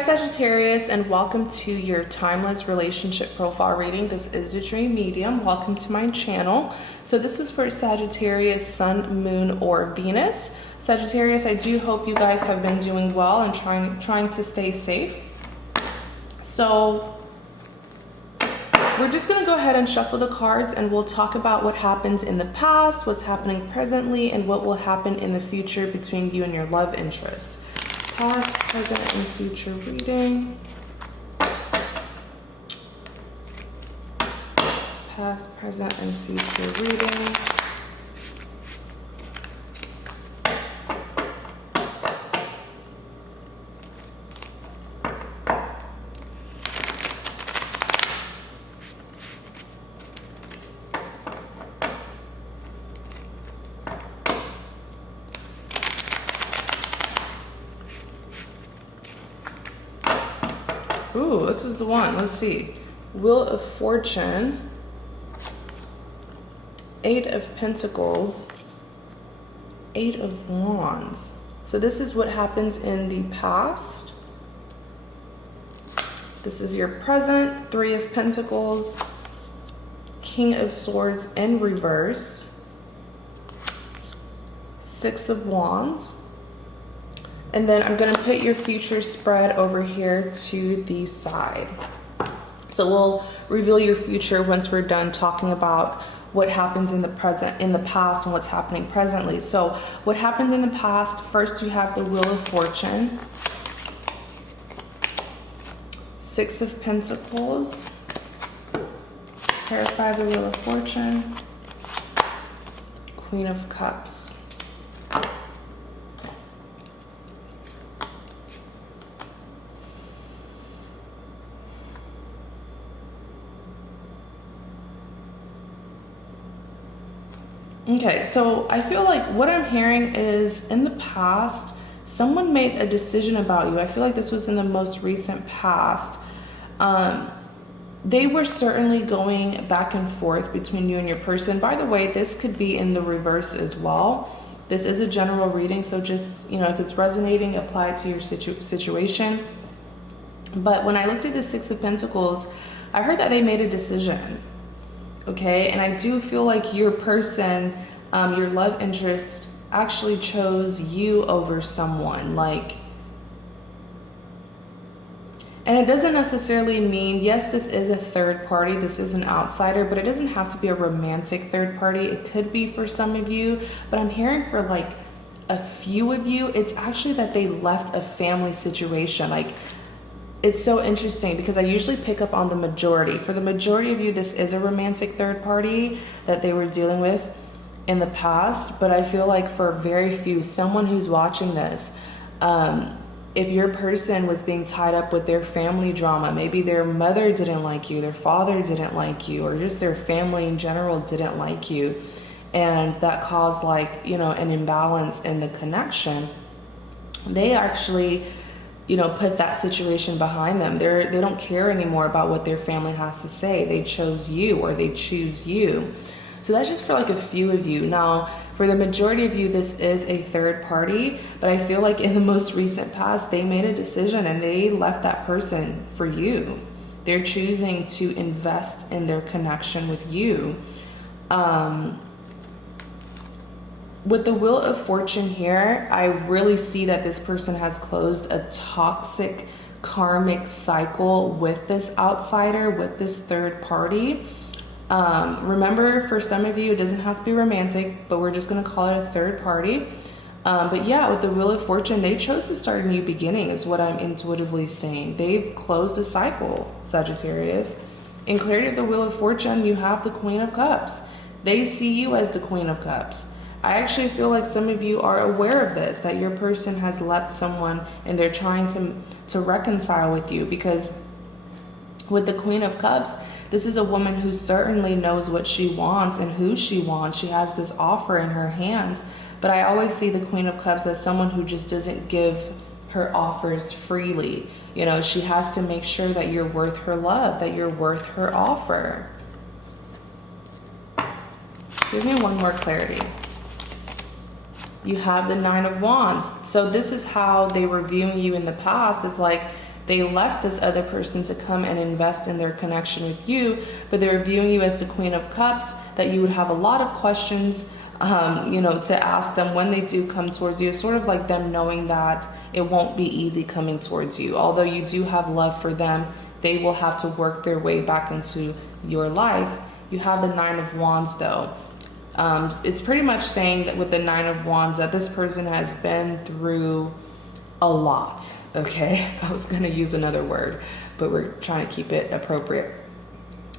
Sagittarius, and welcome to your timeless relationship profile reading. This is a dream medium. Welcome to my channel. So this is for Sagittarius, Sun, Moon, or Venus. Sagittarius, I do hope you guys have been doing well and trying to stay safe. So we're just going to go ahead and shuffle the cards, and we'll talk about what happens in the past, what's happening presently, and what will happen in the future between you and your love interest. Past, present, and future reading. Past, present, and future reading. Ooh, this is the one. Let's see. Wheel of Fortune, Eight of Pentacles, Eight of Wands. So this is what happens in the past. This is your present. Three of Pentacles, King of Swords in reverse, Six of Wands. And then I'm going to put your future spread over here to the side. So we'll reveal your future once we're done talking about what happens in the present, in the past, and what's happening presently. So what happened in the past, first we have the Wheel of Fortune, Six of Pentacles, clarify the Wheel of Fortune, Queen of Cups. Okay, so I feel like what I'm hearing is in the past, someone made a decision about you. I feel like this was in the most recent past. They were certainly going back and forth between you and your person. By the way, this could be in the reverse as well. This is a general reading, so just, you know, if it's resonating, apply it to your situation. But when I looked at the Six of Pentacles, I heard that they made a decision. Okay, and I do feel like your person, your love interest, actually chose you over someone. Like, and it doesn't necessarily mean, yes, this is a third party, this is an outsider, but it doesn't have to be a romantic third party. It could be for some of you, but I'm hearing for like a few of you, it's actually that they left a family situation. Like, it's so interesting because I usually pick up on the majority. For the majority of you, this is a romantic third party that they were dealing with in the past. But I feel like for very few, someone who's watching this, if your person was being tied up with their family drama, maybe their mother didn't like you, their father didn't like you, or just their family in general didn't like you, and that caused, like, you know, an imbalance in the connection, they actually, you know, put that situation behind them. They don't care anymore about what their family has to say. They chose you, or they choose you. So that's just for like a few of you. Now, for the majority of you, this is a third party, but I feel like in the most recent past, they made a decision and they left that person for you. They're choosing to invest in their connection with you. With the Wheel of Fortune here, I really see that this person has closed a toxic karmic cycle with this outsider, with this third party. Remember, for some of you, it doesn't have to be romantic, but we're just going to call it a third party. But yeah, with the Wheel of Fortune, they chose to start a new beginning is what I'm intuitively seeing. They've closed a cycle, Sagittarius. In clarity of the Wheel of Fortune, you have the Queen of Cups. They see you as the Queen of Cups. I actually feel like some of you are aware of this, that your person has left someone and they're trying to reconcile with you, because with the Queen of Cups, this is a woman who certainly knows what she wants and who she wants. She has this offer in her hand, but I always see the Queen of Cups as someone who just doesn't give her offers freely. You know, she has to make sure that you're worth her love, that you're worth her offer. Give me one more clarity. You have the Nine of Wands. So this is how they were viewing you in the past. It's like They left this other person to come and invest in their connection with you, but they were viewing you as the Queen of Cups, that you would have a lot of questions, to ask them when they do come towards you. It's sort of like them knowing that it won't be easy coming towards you. Although you do have love for them, they will have to work their way back into your life. You have the Nine of Wands though. It's pretty much saying that with the Nine of Wands that this person has been through a lot, okay? I was gonna use another word, but we're trying to keep it appropriate.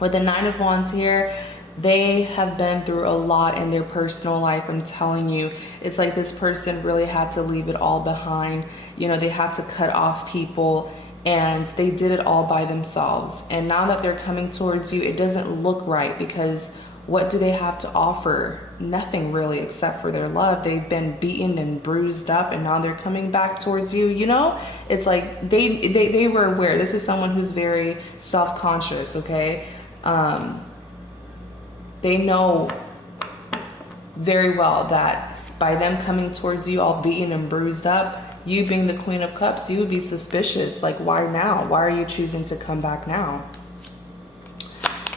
With the Nine of Wands here, they have been through a lot in their personal life. I'm telling you, it's like this person really had to leave it all behind. They had to cut off people, and they did it all by themselves. And now that they're coming towards you, it doesn't look right, because what do they have to offer? Nothing really, except for their love. They've been beaten and bruised up, and now they're coming back towards you. It's like they were aware. This is someone who's very self-conscious, okay? They know very well that by them coming towards you all beaten and bruised up, you being the Queen of Cups, you would be suspicious. Like, why now? Why are you choosing to come back now?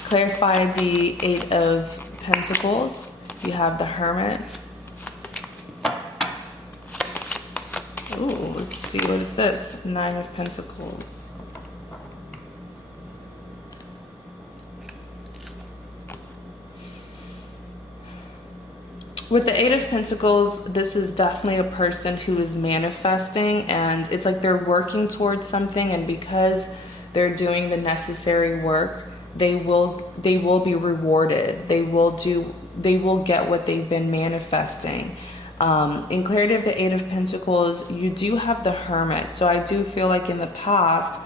Clarify the Eight of Pentacles. You have the Hermit. Ooh, let's see, what is this? Nine of Pentacles. With the Eight of Pentacles, this is definitely a person who is manifesting, and it's like they're working towards something, and because they're doing the necessary work, they will be rewarded. They will get what they've been manifesting. In clarity of the Eight of Pentacles, you do have the Hermit. So I do feel like in the past,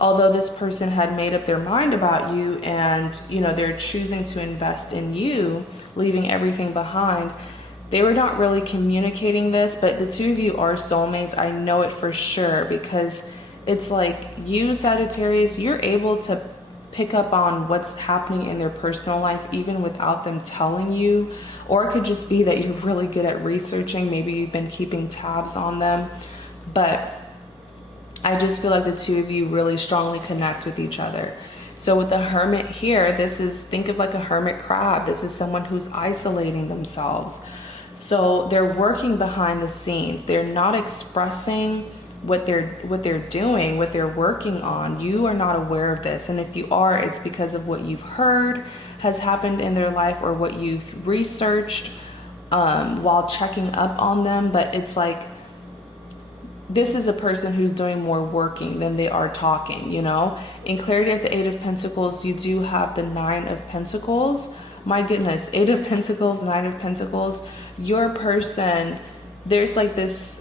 although this person had made up their mind about you, and they're choosing to invest in you, leaving everything behind, they were not really communicating this, but the two of you are soulmates. I know it for sure, because it's like you, Sagittarius, you're able to pick up on what's happening in their personal life even without them telling you. Or it could just be that you're really good at researching. Maybe you've been keeping tabs on them. But I just feel like the two of you really strongly connect with each other. So with the Hermit here, think of like a hermit crab. This is someone who's isolating themselves. So they're working behind the scenes. They're not expressing what they're doing, what they're working on. You are not aware of this. And if you are, it's because of what you've heard has happened in their life, or what you've researched while checking up on them. But it's like, this is a person who's doing more working than they are talking, In clarity of the Eight of Pentacles, you do have the Nine of Pentacles. My goodness, Eight of Pentacles, Nine of Pentacles. Your person, there's like this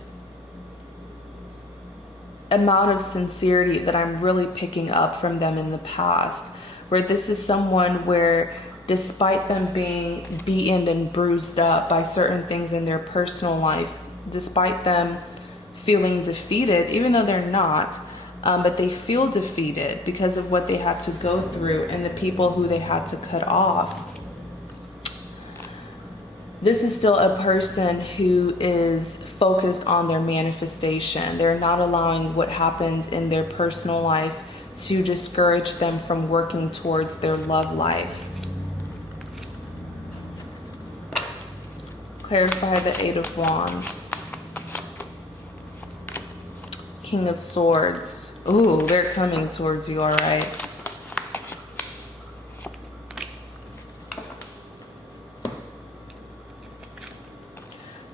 amount of sincerity that I'm really picking up from them in the past, where this is someone where, despite them being beaten and bruised up by certain things in their personal life, despite them feeling defeated, even though they're not, but they feel defeated because of what they had to go through and the people who they had to cut off. This is still a person who is focused on their manifestation. They're not allowing what happened in their personal life to discourage them from working towards their love life. Clarify the Eight of Wands. King of Swords. Ooh, they're coming towards you, all right.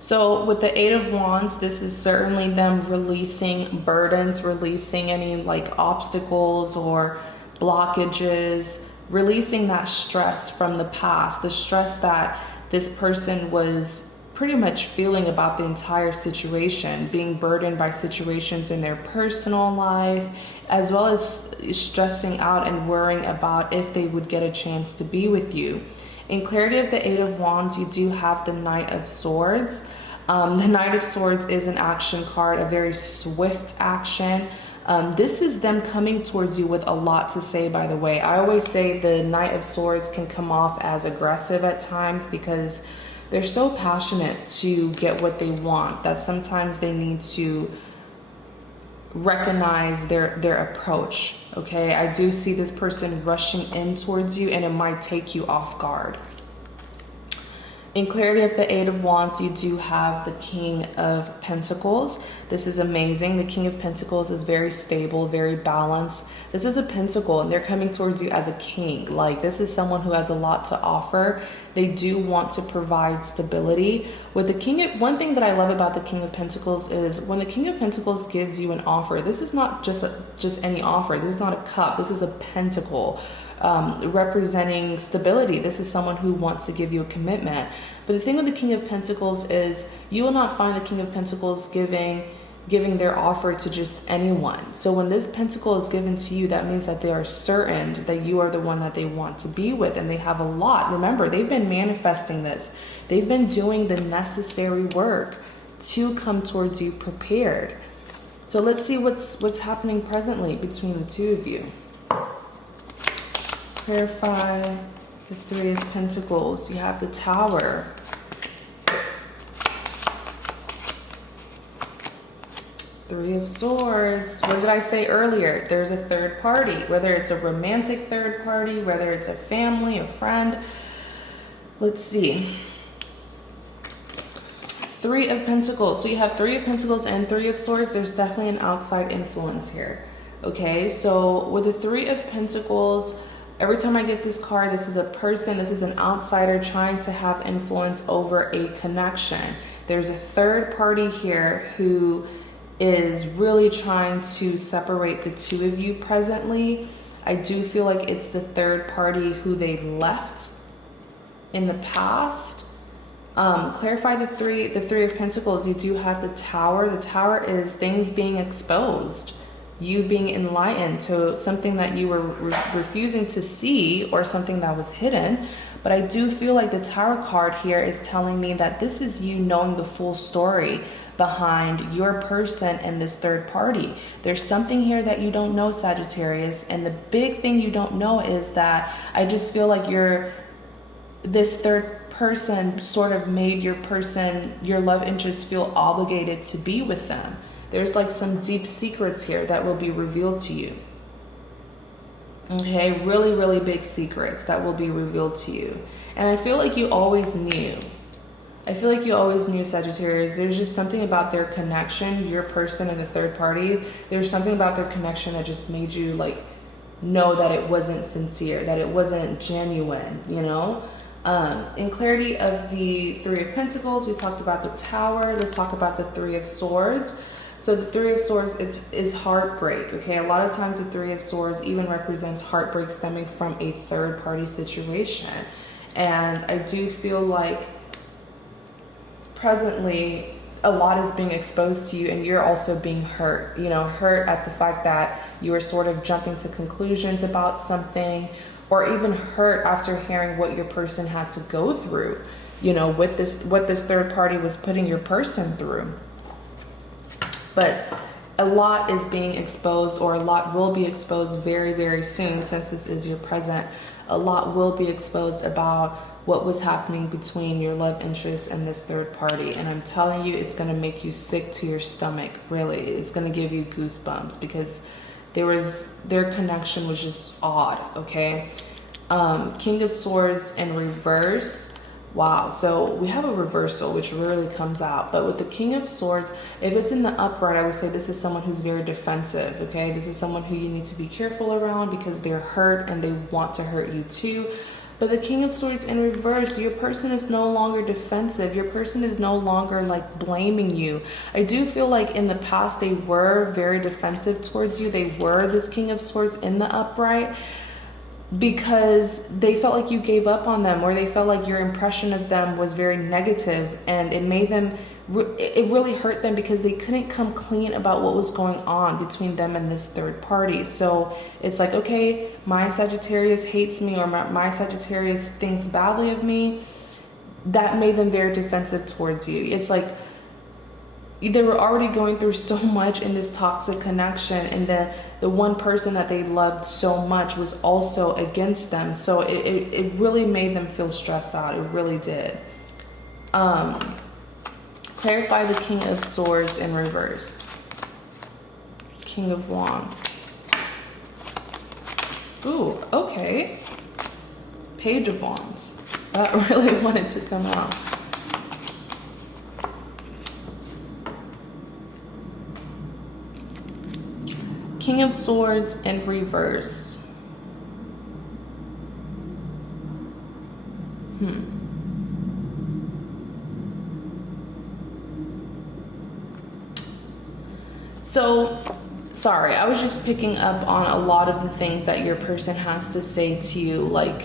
So with the Eight of Wands, this is certainly them releasing burdens, releasing any like obstacles or blockages, releasing that stress from the past, the stress that this person was pretty much feeling about the entire situation, being burdened by situations in their personal life, as well as stressing out and worrying about if they would get a chance to be with you. In clarity of the Eight of Wands, you do have the Knight of Swords. The Knight of Swords is an action card, a very swift action. This is them coming towards you with a lot to say, by the way. I always say the Knight of Swords can come off as aggressive at times because they're so passionate to get what they want that sometimes they need to recognize their approach. Okay, I do see this person rushing in towards you, and it might take you off guard. In clarity of the Eight of Wands, you do have the King of Pentacles. This is amazing. The King of Pentacles is very stable, very balanced. This is a pentacle, and they're coming towards you as a king. Like, this is someone who has a lot to offer. They do want to provide stability. With the one thing that I love about the King of Pentacles is when the King of Pentacles gives you an offer, this is not just any offer. This is not a cup. This is a pentacle. Representing stability. This is someone who wants to give you a commitment. But the thing with the King of Pentacles is you will not find the King of Pentacles giving their offer to just anyone. So when this pentacle is given to you, that means that they are certain that you are the one that they want to be with, and they have a lot. Remember, they've been manifesting this. They've been doing the necessary work to come towards you prepared. So let's see what's happening presently between the two of you. Clarify the Three of Pentacles. You have the Tower. Three of Swords. What did I say earlier? There's a third party, whether it's a romantic third party, whether it's a family, a friend. Let's see. Three of Pentacles. So you have Three of Pentacles and Three of Swords. There's definitely an outside influence here. Okay, so with the Three of Pentacles, every time I get this card, this is a person, this is an outsider trying to have influence over a connection. There's a third party here who is really trying to separate the two of you presently. I do feel like it's the third party who they left in the past. Clarify the Three of Pentacles. You do have the Tower. The Tower is things being exposed. You being enlightened to something that you were refusing to see, or something that was hidden. But I do feel like the Tower card here is telling me that this is you knowing the full story behind your person and this third party. There's something here that you don't know, Sagittarius. And the big thing you don't know is that I just feel like this third person sort of made your love interest, feel obligated to be with them. There's like some deep secrets here that will be revealed to you. Okay, really, really big secrets that will be revealed to you. And I feel like you always knew. I feel like you always knew, Sagittarius. There's just something about their connection, your person and the third party. There's something about their connection that just made you like know that it wasn't sincere, that it wasn't genuine, you know? In clarity of the Three of Pentacles, we talked about the Tower. Let's talk about the Three of Swords. So the Three of Swords is heartbreak, okay? A lot of times the Three of Swords even represents heartbreak stemming from a third party situation. And I do feel like presently a lot is being exposed to you, and you're also being hurt, you know, hurt at the fact that you were sort of jumping to conclusions about something, or even hurt after hearing what your person had to go through, you know, with what this third party was putting your person through. But a lot is being exposed, or a lot will be exposed very, very soon, since this is your present. A lot will be exposed about what was happening between your love interest and this third party. And I'm telling you, it's going to make you sick to your stomach, really. It's going to give you goosebumps, because their connection was just odd, okay? King of Swords in reverse. Wow, so we have a reversal, which rarely comes out. But with the King of Swords, if it's in the upright, I would say this is someone who's very defensive, okay? This is someone who you need to be careful around, because they're hurt and they want to hurt you too. But the King of Swords in reverse, your person is no longer defensive. Your person is no longer like blaming you. I do feel like in the past they were very defensive towards you. They were this King of Swords in the upright, because they felt like you gave up on them, or they felt like your impression of them was very negative, and it made them, it really hurt them, because they couldn't come clean about what was going on between them and this third party. So it's like, okay, my Sagittarius hates me, or my Sagittarius thinks badly of me. That made them very defensive towards you. It's like they were already going through so much in this toxic connection, and then the one person that they loved so much was also against them. So it really made them feel stressed out. It really did. Clarify the King of Swords in reverse. King of Wands. Ooh, okay. Page of Wands. That really wanted to come out. King of Swords in reverse. So, sorry, I was just picking up on a lot of the things that your person has to say to you. Like,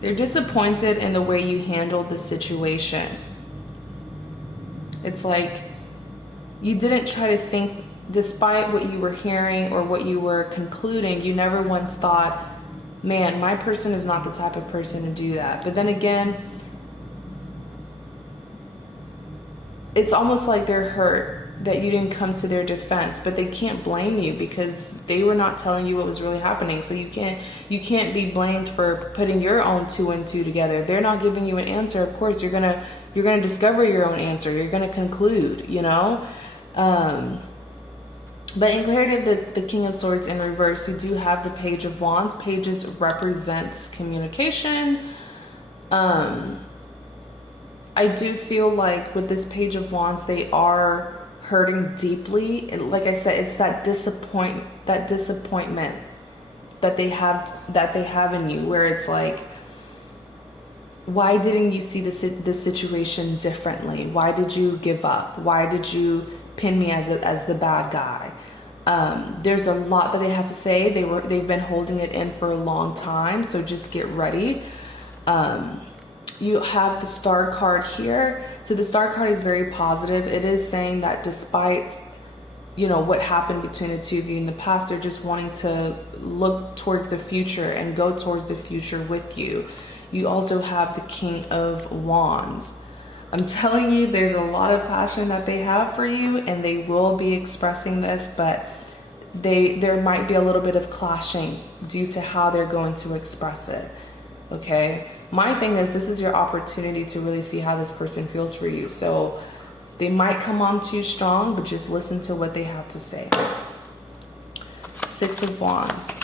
they're disappointed in the way you handled the situation. It's like you didn't try to think, despite what you were hearing or what you were concluding, you never once thought, man, my person is not the type of person to do that. But then again, it's almost like they're hurt that you didn't come to their defense, but they can't blame you because they were not telling you what was really happening. So you can't be blamed for putting your own 2 and 2 together. They're not giving you an answer. Of course, you're gonna discover your own answer. You're gonna conclude, you know. But in clarity of the King of Swords in reverse, you do have the Page of Wands. Pages represents communication. I do feel like with this Page of Wands, they are hurting deeply. And like I said, it's that disappointment that they have in you, where it's like, why didn't you see this situation differently? Why did you give up? Why did you pin me as the bad guy? There's a lot that they have to say. They've been holding it in for a long time, so just get ready. You have the Star card here. So the Star card is very positive. It is saying that despite, you know, what happened between the two of you in the past, they're just wanting to look towards the future and go towards the future with you. You also have the King of Wands. I'm telling you, there's a lot of passion that they have for you, and they will be expressing this, but there might be a little bit of clashing due to how they're going to express it. Okay? My thing is, this is your opportunity to really see how this person feels for you. So they might come on too strong, but just listen to what they have to say. 6 of Wands.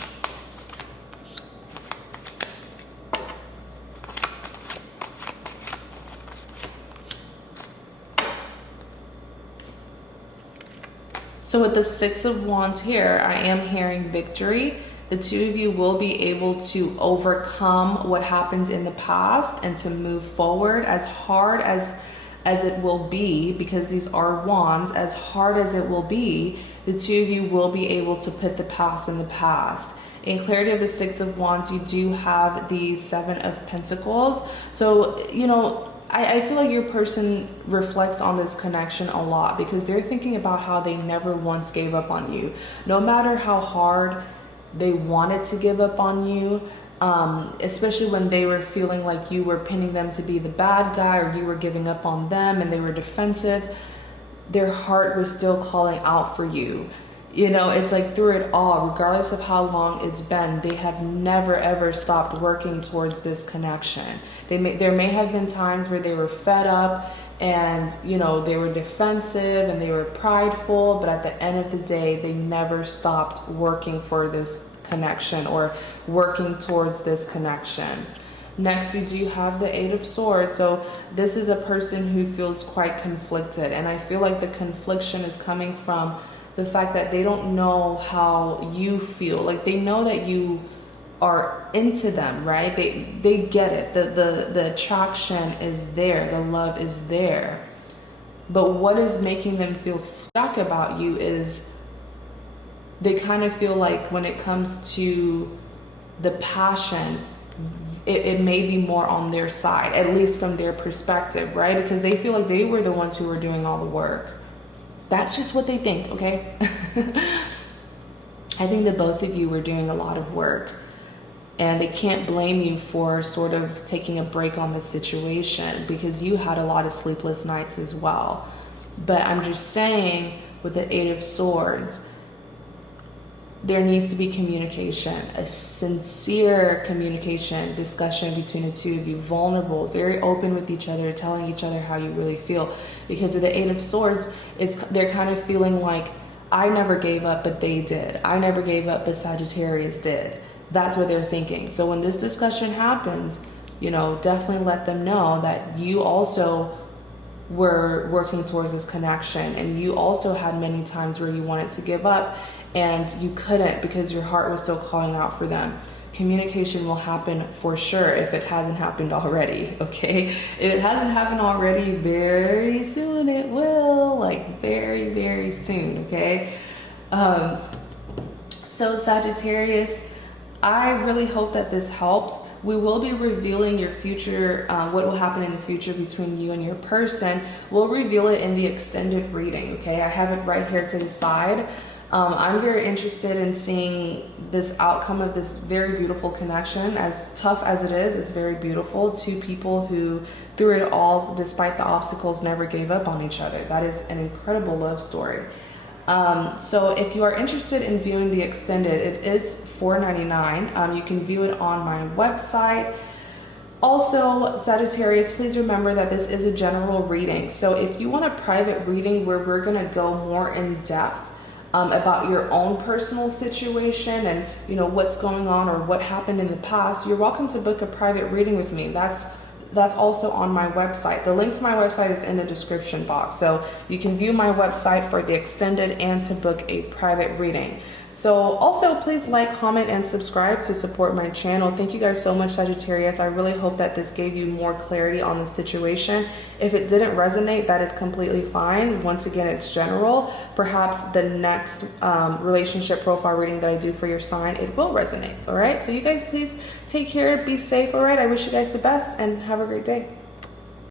So with the 6 of Wands here, I am hearing victory. The two of you will be able to overcome what happened in the past and to move forward. As hard as it will be, because these are wands, as hard as it will be, the two of you will be able to put the past in the past. In clarity of the 6 of Wands, you do have the 7 of Pentacles. So, you know, I feel like your person reflects on this connection a lot, because they're thinking about how they never once gave up on you. No matter how hard they wanted to give up on you, especially when they were feeling like you were pinning them to be the bad guy, or you were giving up on them and they were defensive, their heart was still calling out for you. You know, it's like through it all, regardless of how long it's been, they have never ever stopped working towards this connection. There may have been times where they were fed up and, you know, they were defensive and they were prideful, but at the end of the day, they never stopped working for this connection or working towards this connection. Next, you do have the 8 of Swords. So this is a person who feels quite conflicted, and I feel like the confliction is coming from the fact that they don't know how you feel. Like, they know that you are into them, right? They get it. The attraction is there. The love is there. But what is making them feel stuck about you is they kind of feel like when it comes to the passion, it may be more on their side, at least from their perspective, right? Because they feel like they were the ones who were doing all the work. That's just what they think, okay? I think that both of you were doing a lot of work, and they can't blame you for sort of taking a break on the situation, because you had a lot of sleepless nights as well. But I'm just saying, with the 8 of Swords, there needs to be communication, a sincere communication, discussion between the two of you, vulnerable, very open with each other, telling each other how you really feel. Because with the 8 of Swords, they're kind of feeling like, I never gave up, but they did. I never gave up, but Sagittarius did. That's what they're thinking. So when this discussion happens, you know, definitely let them know that you also were working towards this connection, and you also had many times where you wanted to give up and you couldn't because your heart was still calling out for them. Communication will happen for sure if it hasn't happened already, okay? If it hasn't happened already, very soon it will, like very, very soon, okay? So Sagittarius, I really hope that this helps. We will be revealing your future, what will happen in the future between you and your person. We'll reveal it in the extended reading, okay? I have it right here to the side. I'm very interested in seeing this outcome of this very beautiful connection. As tough as it is, it's very beautiful. Two people who, through it all, despite the obstacles, never gave up on each other. That is an incredible love story. So if you are interested in viewing the extended, it is $4.99. You can view it on my website. Also, Sagittarius, please remember that this is a general reading. So if you want a private reading where we're going to go more in depth about your own personal situation and, you know, what's going on or what happened in the past, you're welcome to book a private reading with me. That's also on my website. The link to my website is in the description box. So you can view my website for the extended and to book a private reading. So also please like, comment, and subscribe to support my channel. Thank you guys so much, Sagittarius. I really hope that this gave you more clarity on the situation. If it didn't resonate, that is completely fine. Once again, it's general. Perhaps the next relationship profile reading that I do for your sign, it will resonate. All right. So you guys please take care, be safe. All right. I wish you guys the best and have a great day.